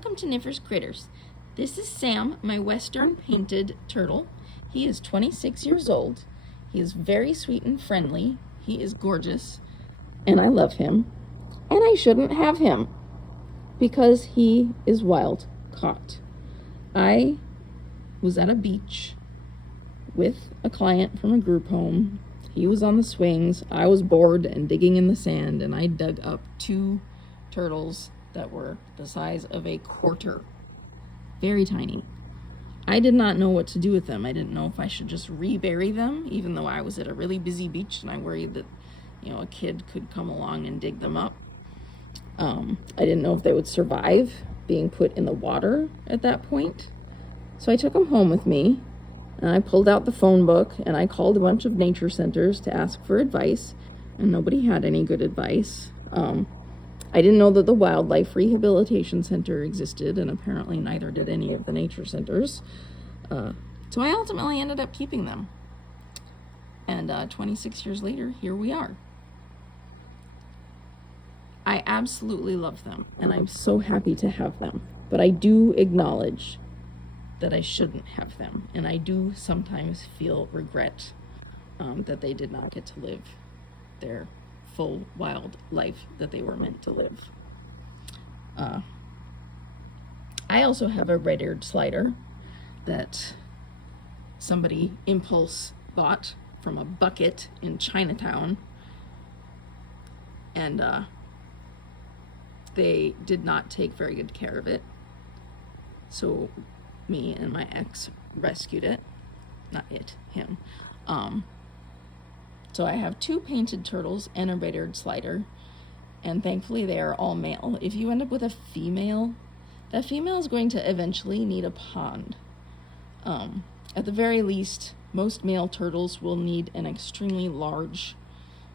welcome to Niffer's Critters. This is Sam, my western painted turtle. He is 26 years old. He is very sweet and friendly. He is gorgeous, and I love him. And I shouldn't have him because he is wild caught. I was at a beach with a client from a group home. He was on the swings. I was bored and digging in the sand, and I dug up 2 turtles that were the size of a quarter. Very tiny. I did not know what to do with them. I didn't know if I should just rebury them, even though I was at a really busy beach and I worried that, a kid could come along and dig them up. I didn't know if they would survive being put in the water at that point. So I took them home with me, and I pulled out the phone book and I called a bunch of nature centers to ask for advice, and nobody had any good advice. I didn't know that the Wildlife Rehabilitation Center existed, and apparently neither did any of the nature centers. So I ultimately ended up keeping them. And 26 years later, here we are. I absolutely love them, and I'm so happy to have them. But I do acknowledge that I shouldn't have them, and I do sometimes feel regret that they did not get to live their full wild life that they were meant to live. I also have a red-eared slider that somebody impulse bought from a bucket in Chinatown, and they did not take very good care of it. So me and my ex rescued it. Not it, him. So I have 2 painted turtles and a red-eared slider, and thankfully they are all male. If you end up with a female, that female is going to eventually need a pond. At the very least, most male turtles will need an extremely large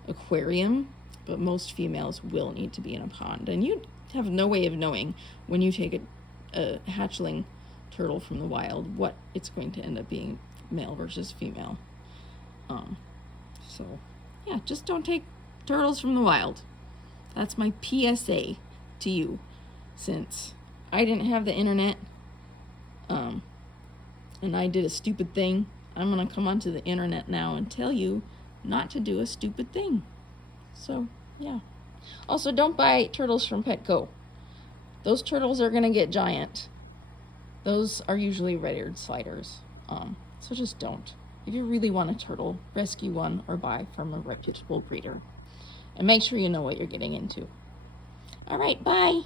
aquarium, but most females will need to be in a pond. And you have no way of knowing when you take a hatchling turtle from the wild what it's going to end up being, male versus female. So yeah, just don't take turtles from the wild. That's my PSA to you, since I didn't have the internet, and I did a stupid thing. I'm gonna come onto the internet now and tell you not to do a stupid thing. So yeah. Also, don't buy turtles from Petco. Those turtles are gonna get giant. Those are usually red-eared sliders. So just don't. If you really want a turtle, rescue one or buy from a reputable breeder. And make sure you know what you're getting into. All right, bye.